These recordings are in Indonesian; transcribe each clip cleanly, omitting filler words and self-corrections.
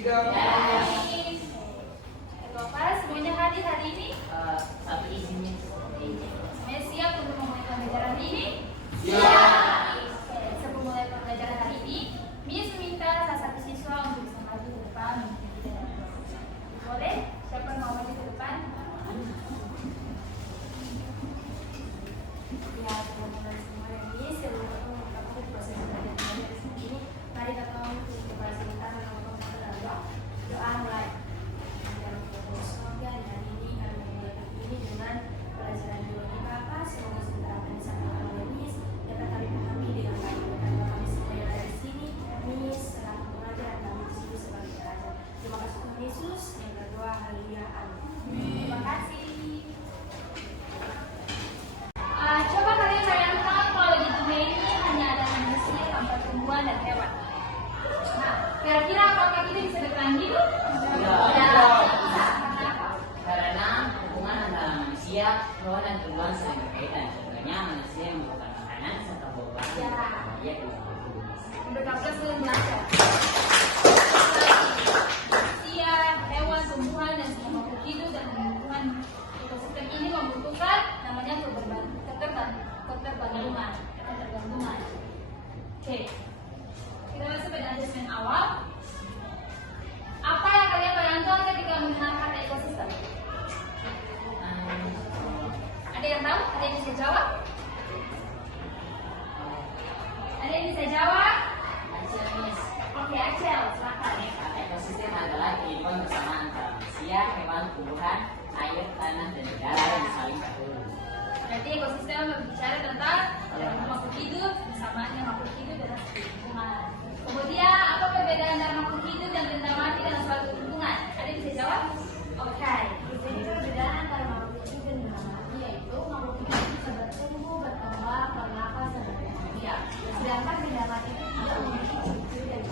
Bapak, semuanya hadir hari ini? Satu izinnya. Semuanya siap untuk memulai pembelajaran hari ini? Siap. Sebelum mulai pembelajaran hari ini, Miss minta salah satu siswa untuk bisa maju ke depan mengikuti dalam proses. Boleh? Siapa yang mau maju ke depan? Ya, teman-teman semua dan Miss, sebelum kita mengikuti proses belajar dari sini, mari kita mengikuti proses kita dengan doa mulai. Semoga hari ini kami memulai ini dengan pelajaran biologi Bapak. Semoga sebentar akan disampaikan oleh Miss dapat kami pahami dengan baik. Dan kami semua yang ada di sini, Miss telah mengajar dan kami di sini sebagai pelajar. Terima kasih Tuhan Yesus. Yang kedua, haleluya, amin. Terima kasih. Coba kalian bayangkan kalau di dunia ini hanya ada manusia tanpa tumbuhan dan hewan. Nah, kira-kira apakah kita bisa bertahan hidup? Karena hubungan antara manusia, hewan dan tumbuhan saling berkaitan. Contohnya manusia membutuhkan makanan serta buah-buahan. Ya, Berkata belajar. Manusia, hewan, tumbuhan dan semua makhluk hidup dan lingkungan ekosistem ini membutuhkan namanya ketergantungan. Oke, kita masuk pada adjustment awal. Apa yang kalian bayangkan ketika mengenal kata ekosistem? Ada yang tahu? Ada yang bisa jawab? Ada yang bisa jawab? Oke, Acel, silakan. Ekosistem adalah kehidupan bersama antara manusia, hewan, tumbuhan, air, tanah, dan udara yang saling terhubung. Berarti ekosistem berbicara tentang makhluk hidup, bersamanya makhluk hidup dan lingkungan. Kemudian, apa perbedaan antara makhluk hidup dan benda mati dalam suatu lingkungan? Ada yang bisa jawab? Oke. Jadi perbedaan antara makhluk hidup dan benda mati yaitu makhluk hidup bisa bertumbuh, berkembang, bernafas, dan berbahagia. Sedangkan benda mati itu tidak memiliki ciri dan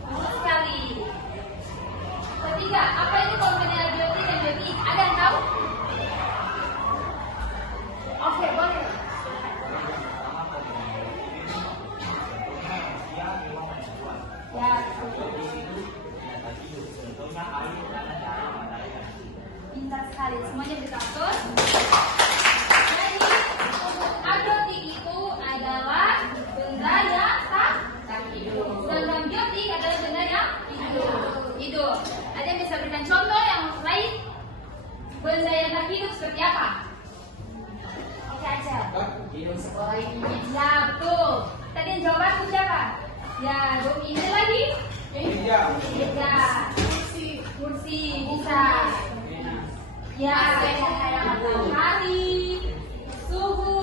bagus sekali. Ketiga, apa itu komponen abiotik dan biotik? Ada yang tahu? Oke, boleh. Ya, pintar sekali. Semuanya berkata. Jadi, abiotik itu adalah benda yang tak hidup. Sedangkan biotik adalah benda yang hidup. Ada yang bisa berikan contoh yang lain? Benda yang tak hidup seperti apa? Oke aja. Hidung sekolah ini. Ya betul. Tadi yang jawab aku siapa? Ya, ini lagi. Ya. Kursi bisa. Ya, cahaya matahari, suhu.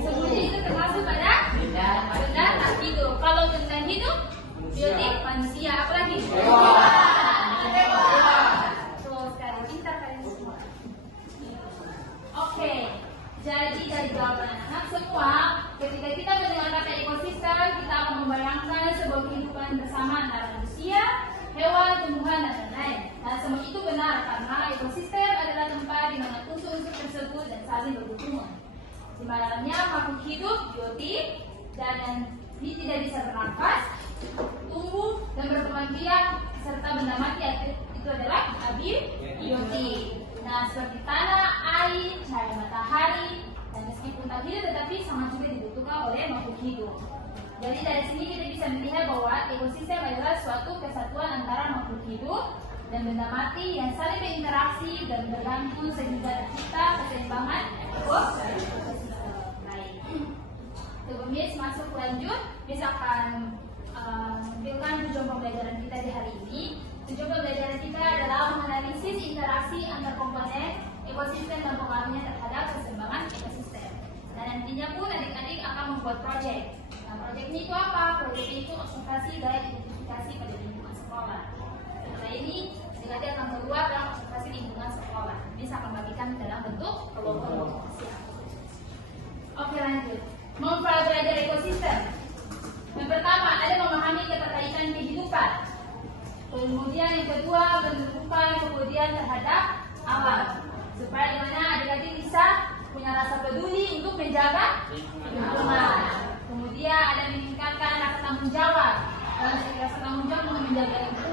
Semuanya itu termasuk pada benda tak hidup. Kalau benda hidup, biotik manusia. Apa lagi? Betul sekali. Pintar kalian semua. Oke. Jadi dari jawaban anak semua, ketika kita mendengar kata ekosistem, kita akan membayangkan sebuah kehidupan bersama antara manusia, hewan, tumbuhan, dan lain-lain. Dan semua itu benar karena ekosistem adalah tempat di mana unsur-unsur tersebut dan saling berhubungan. Di dalamnya makhluk hidup, biotik, dan ini tidak bisa bernafas, tumbuh dan berkembang biak, serta benda mati itu adalah abiotik. Nah, seperti tanah, air, cahaya matahari, dan meskipun tak hidup tetapi sangat juga dibutuhkan oleh makhluk hidup. Jadi dari sini kita bisa melihat bahwa ekosistem adalah suatu kesatuan antara makhluk hidup dan benda mati yang saling berinteraksi dan bergantung sehingga tercipta keseimbangan ekosistem. Baik. Sebelumnya masuk lanjut, misalkan menampilkan tujuan pembelajaran kita di hari ini. Tujuan pembelajaran kita adalah menganalisis interaksi antar komponen ekosistem dan pengaruhnya terhadap keseimbangan ekosistem. Dan nantinya pun adik-adik akan membuat proyek. Nah, proyek ini itu apa? Proyek ini itu observasi dan identifikasi pada lingkungan sekolah. Setelah ini, adik-adik akan keluar dalam observasi lingkungan sekolah. Ini akan bagikan dalam bentuk kelompok. Oke, lanjut. Manfaat belajar ekosistem. Yang pertama, ada memahami keterkaitan kehidupan. Kemudian yang kedua, menentukan kemudian terhadap alam. Supaya gimana adik-adik bisa punya rasa peduli untuk menjaga lingkungan. Kemudian ada meningkatkan rasa tanggung jawab. Rasa tanggung jawab untuk menjaga lingkungan.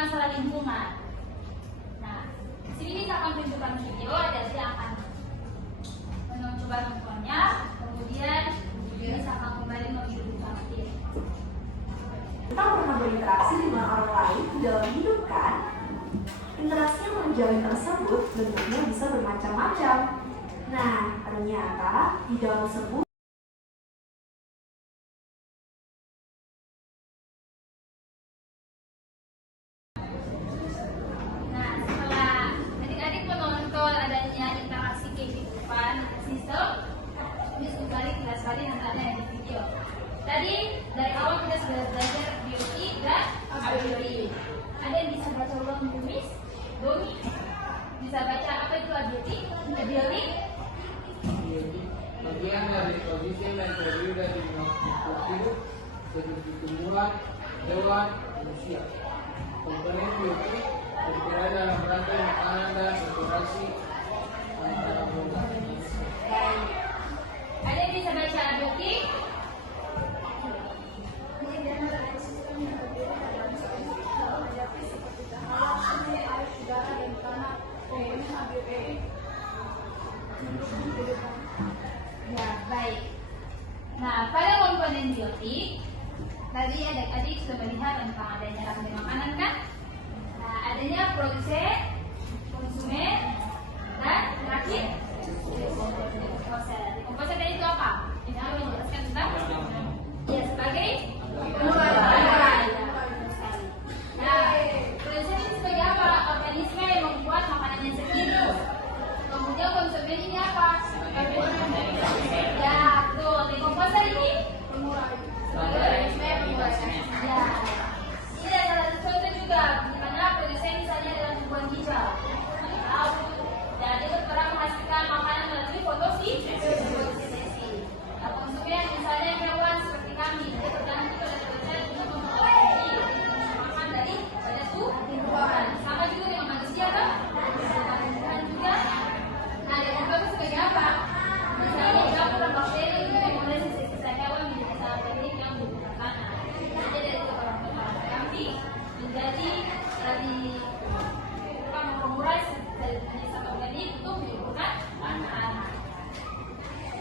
masalah lingkungan. Nah, di sini kita akan tunjukkan video, jadi akan mencoba nontonnya, kemudian kita akan kembali menghidupkan film. Kita pernah berinteraksi dengan orang lain di dalam hidup kan? Interaksi yang menjalin tersebut bentuknya bisa bermacam-macam. Nah, ternyata di dalam sebuah Nah, setelah adik-adik menonton adanya interaksi kehidupan sistem, ini kembali kelas kali yang ada di video. Tadi dari awal kita sudah belajar beauty dan ability. Ada yang bisa baca ulang tulis? Doni bisa baca apa itu ability? Ability? Bagian dari kondisi dan terdiri dari makhluk hidup seperti tumbuhan, hewan, manusia. Komponen beauty bergerak dalam rantai makanan dan interaksi antara manusia. Ada yang bisa baca ability? Ya, baik. Nah, pada komponen biotik, tadi adik-adik sudah melihat tentang adanya rantai makanan kan? Nah, adanya produsen, konsumen, dan terakhir komposer. Komposer tadi itu apa? Ini harus menjelaskan tentang ya sebagai pembuat. Nah, produsen ini sebagai apa? Organisme yang membuat makanannya sendiri. Kemudian konsumen ini apa? Ya, tuh, komposer ini sebagai organisme pembuat. Ya, ini adalah contoh juga di mana produsen misalnya adalah tumbuhan hijau. Dan dia berperan menghasilkan makanan melalui fotosintesis. Nah, konsumen misalnya hewan seperti kami, dia tergantung pada produsen untuk memperoleh energi makan dari pada tumbuhan. Sama juga dengan manusia kan? Dan juga, nah dia berperan sebagai apa? Misalnya jamur dan bakteri untuk memulai sisa-sisa hewan menjadi salah teknik yang membutuhkan tanah. Jadi dari keperluan kambing menjadi dari mengurai dari sisa organik untuk menyembuhkan tanah.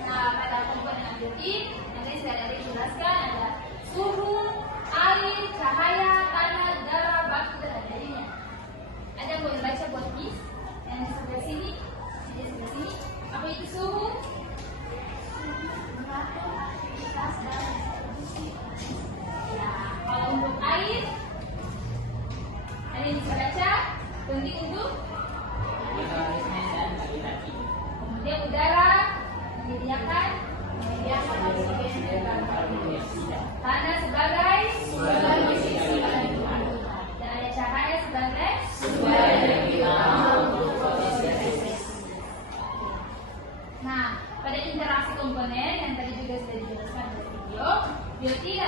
Nah, pada komponen abiotik nanti saya jelaskan ada suhu, air, cahaya, tanah, darah, batu dan lainnya. Ada yang boleh baca buat Miss yang di sebelah sini, di sebelah sini. Apa itu suhu? Ya, kalau untuk air, ada yang bisa baca? Penting untuk Mekanisme dan laki-laki. kemudian udara menyediakan oksigen dan karbon dioksida. Tanah sebagai sumber oksigen dan ada cahaya sebagai sumber energi untuk fotosintesis. Nah, pada interaksi komponen yang tadi juga sudah dijelaskan di video, biotik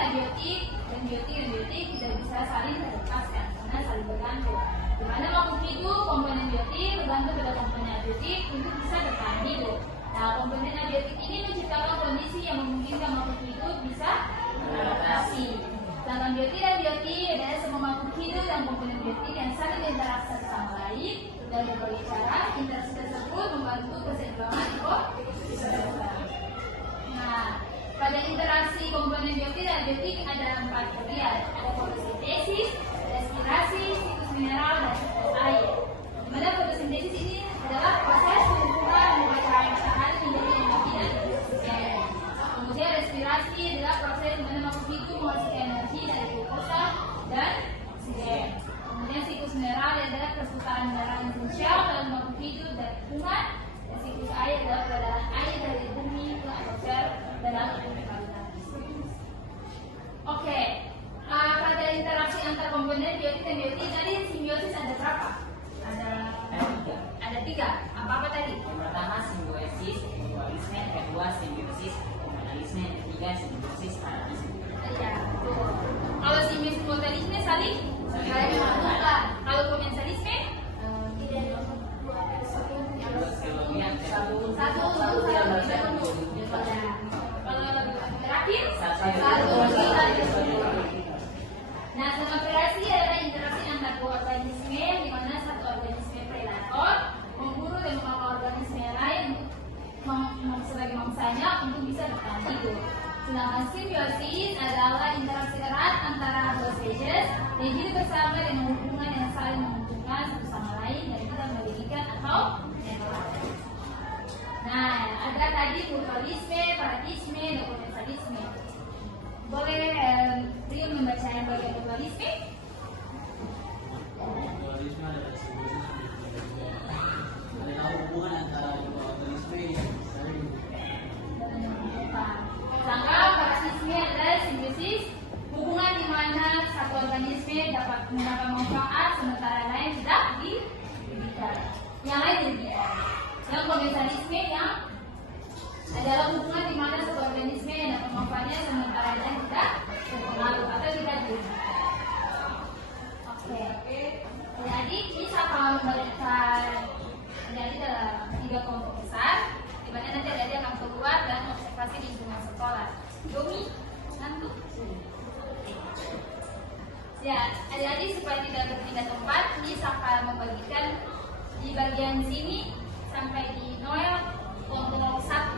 dan biotik tidak bisa saling terlepaskan karena saling bergantung. Di mana makhluk hidup komponen biotik bergantung pada komponen abiotik untuk bisa bertahan hidup. Nah, komponen abiotik ini menciptakan kondisi yang memungkinkan makhluk hidup bisa beradaptasi. Sedangkan biotik adalah semua makhluk hidup dan komponen biotik yang saling berinteraksi satu sama lain dan berbagai cara. Interaksi tersebut membantu keseimbangan ekosistem. Nah, pada interaksi komponen biotik dan abiotik ada 4 bagian. Ada fotosintesis, respirasi, siklus mineral, dan siklus air. Di mana fotosintesis ini adalah proses pengumpulan mengubah cahaya matahari menjadi energi dan oksigen. Kemudian respirasi adalah proses di mana makhluk hidup menghasilkan energi dari glukosa dan oksigen. Kemudian siklus mineral adalah perputaran mineral esensial dalam makhluk hidup dan lingkungan. Dan siklus air adalah peredaran air dari bumi ke atmosfer dalam kalitan. Oke, pada interaksi antar komponen biotik dan biotik tadi simbiosis ada berapa? Ada 3. Apa tadi? Yang pertama simbiosis, mutualisme, yang kedua simbiosis, komunalisme, yang ketiga simbiosis anarkisme. Ya, kalau simbiosis mutualisme saling menguntungkan. Kalau komensalisme satu. Kalau terakhir satu. Nah, sama operasi adalah interaksi antar dua sementara yang lain tidak dirugikan. Yang lain dirugikan. Yang komensalisme yang adalah hubungan di mana sebuah organisme yang dapat manfaatnya sementara yang lain tidak terpengaruh atau tidak dirugikan. Oke. Jadi bisa kalau memberikan jadi dalam 3 kelompok besar, di mana nanti adik akan keluar dan observasi di lingkungan sekolah. Domi, ngantuk. Ya, adik-adik supaya tidak berpindah tempat, ini akan membagikan di bagian sini sampai di Noel kelompok 1.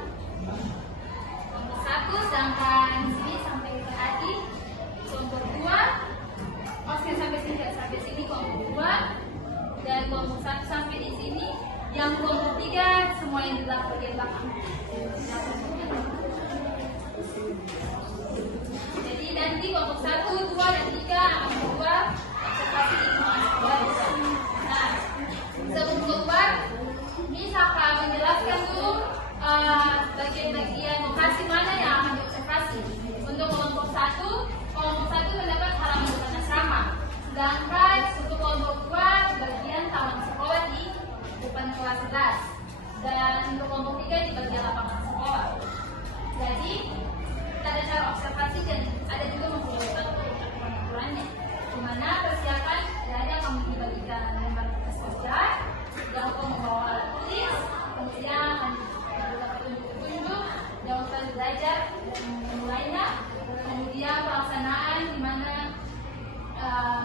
Kelompok 1, sedangkan sini sampai ke Adi kelompok 2. Oke, sampai sini kelompok 2 dan kelompok 1 sampai di sini. Yang kelompok 3 semua yang di bagian belakang. Jadi nanti kelompok 1, 2, dan 3 akan keluar observasi di lingkungan sekolah. Nah, sebelum keluar, Miss akan menjelaskan dulu bagian-bagian lokasi mana yang akan diobservasi. Untuk kelompok 1 mendapat halaman depan asrama. Sedangkan untuk kelompok 2 bagian taman sekolah di depan kelas 11. Dan untuk kelompok 3 di bagian lapangan sekolah. Jadi ada cara observasi dan ada juga memperlihatkan pengaturannya. Di mana persiapan dari akan dibagikan lembar kertas kerja, jangan lupa membawa alat tulis, kemudian akan dibuka petunjuk-petunjuk, jangan lupa belajar dan memulainya. Kemudian pelaksanaan di mana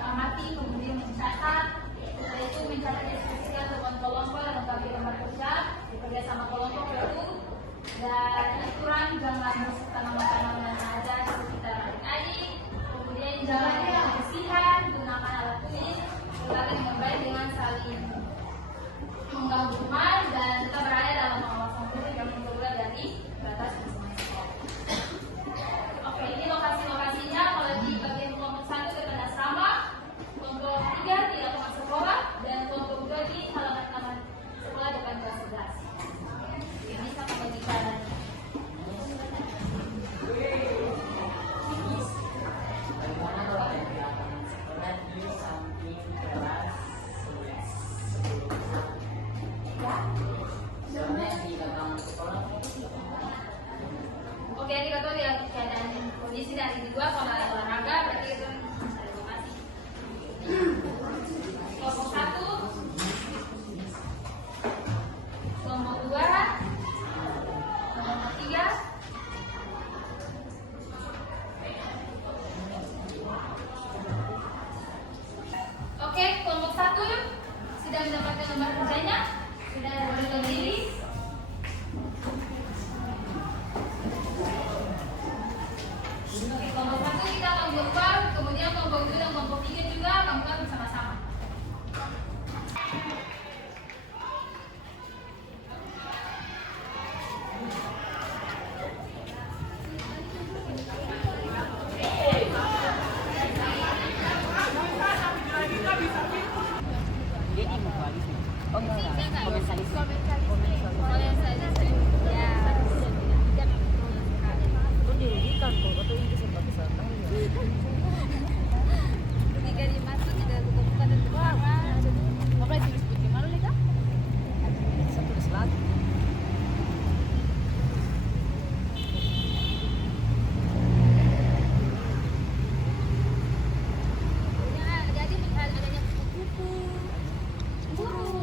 amati, kemudian mencatat. Setelah itu mencatat instruksikan dengan kelompok dan bagi lembar kerja, bekerja sama kelompok baru. Dan aturan jangan berserta tanaman-tanaman yang ada di sekitar adik. Kemudian jangan kebersihan, gunakan alat tulis, saling membaik dengan saling mengganggu teman dan tetap berada dalam pengawasan guru yang keluar dari batas masing-masing sekolah. Oke, ini lokasi-lokasinya. Kalau di bagian kelompok 1 depan asrama, kelompok 3 di lapangan sekolah, dan kelompok 2 di halaman taman sekolah depan kelas 11. Ini sama bagikan. Bagaimana kalau ada di lapangan sekolah di samping kelas 11? Soalnya di lapangan sekolah. Oke, adik tahu ya keadaan kondisi dari di 2 kalau ada olahraga berarti itu ada lokasi. Kelompok 1, kelompok 2, kelompok 3. Oke, kelompok 1 sudah mendapatkan lembar kerjanya, sudah boleh berdiri. Oke, kelompok 1 kita akan keluar, kemudian kelompok 2 dan kelompok 3 juga akan keluar bersama-sama. Oh enggak, komentaris. Dirugikan kok, atau ini simpati-simpati. Rugikan dimasuk tidak buka-buka dan terbuka. Apa yang disebut gimana nih kak? Bisa tulis lagi. Jadi adanya buku-buku, guru,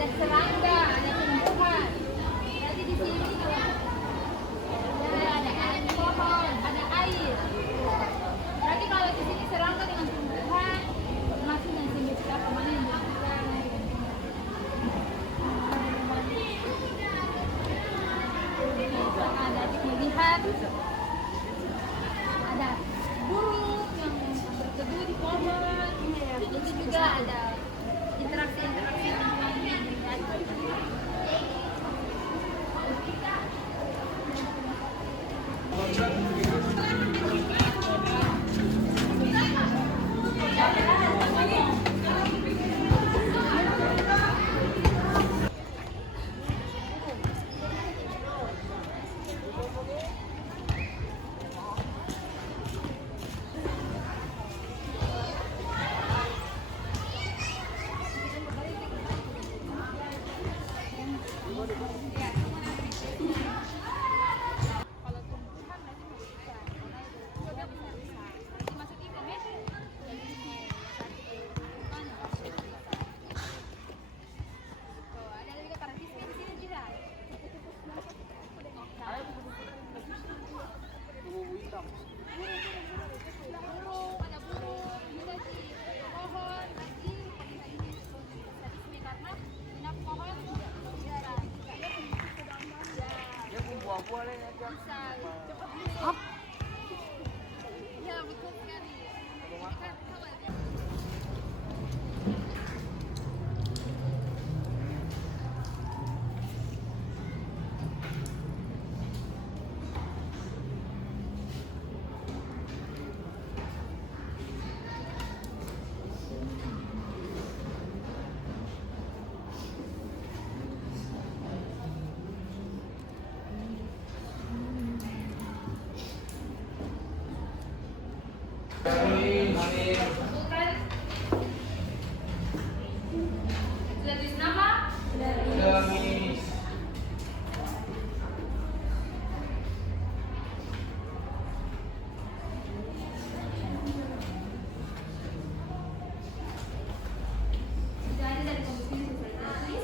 ada serangga, ada tumbuhan. Jadi di sini ada air pohon, ada air. Berarti kalau di sini serangga dengan tumbuhan, masih yang sini kita kemana yang dilakukan? Ada dilihat, ada burung yang berteduh di pohon. Itu juga ada interaksi-interaksi lingkungannya dengan sudah tulis nama? Sudah, Miss. Sudah ada dari komisi selesai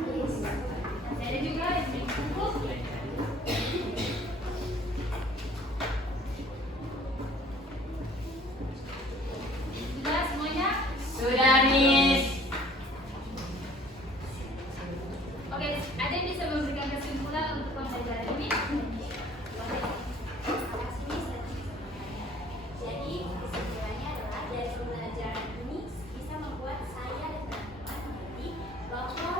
tulis. Ada juga di buku. Sudah semuanya? Sudah, Miss. Oke, ada yang bisa memberikan kesimpulan untuk pembelajaran ini? Jadi kesimpulannya adalah dari pembelajaran ini bisa membuat saya dan teman-teman mengerti bahwa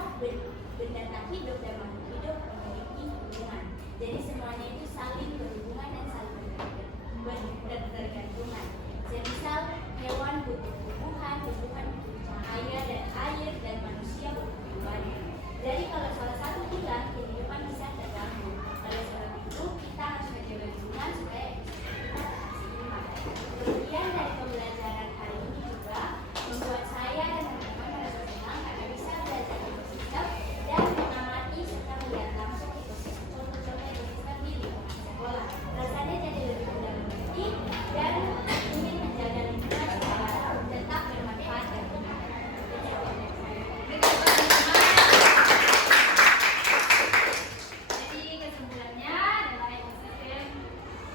benda tak hidup dan makhluk hidup memiliki hubungan. Jadi semuanya itu saling berhubungan dan saling bergantungan. Jadi misal hewan butuh tumbuhan, tumbuhan butuh cahaya dan air, dan manusia butuh kehidupannya. Jadi kalau salah satu hilang, kehidupan bisa terganggu. Oleh sebab itu kita harus menjaga lingkungan supaya kita seimbang. Kemudian dari pembelajaran hari ini juga membuat saya dan teman-teman merasa senang karena bisa belajar ekosistem dan mengamati serta melihat langsung ekosistem contoh-contoh ekosistem di lingkungan sekolah. Rasanya jadi lebih mudah mengerti dan ingin menjaga lingkungan supaya tetap bermanfaat dan benar. Jadi kesimpulannya adalah ekosistem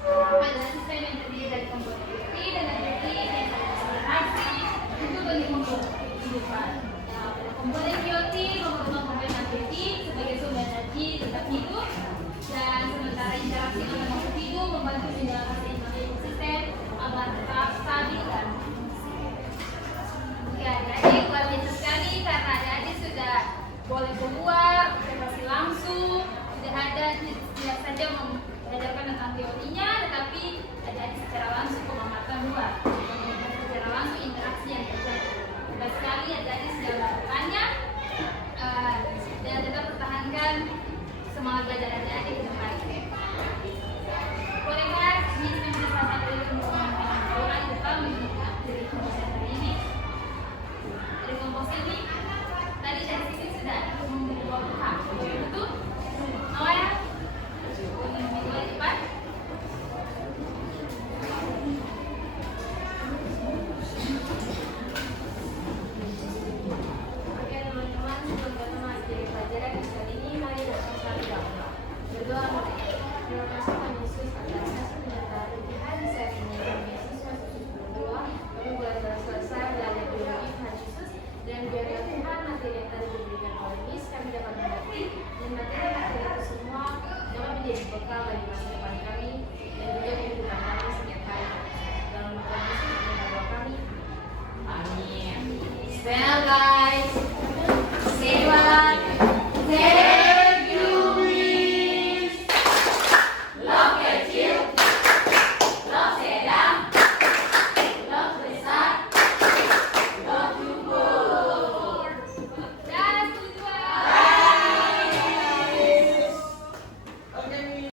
adalah sistem yang terdiri dari komponen biologi dan energi yang berinteraksi untuk mendukung kehidupan. Komponen biologi merupakan komponen aktif sebagai sumber energi tetap hidup, dan sementara interaksi antar makhluk hidup membantu menjalankan seimbang ekosistem agar tetap stabil dan kondusif. Ya, jadi luar biasa sekali karena adik-adik sudah boleh keluar, observasi langsung, tidak ada tidak saja mengajarkan tentang teorinya, tetapi adik-adik secara langsung pengamatan luar, secara langsung interaksi yang terjadi. Sekali adik-adik sudah melakukannya,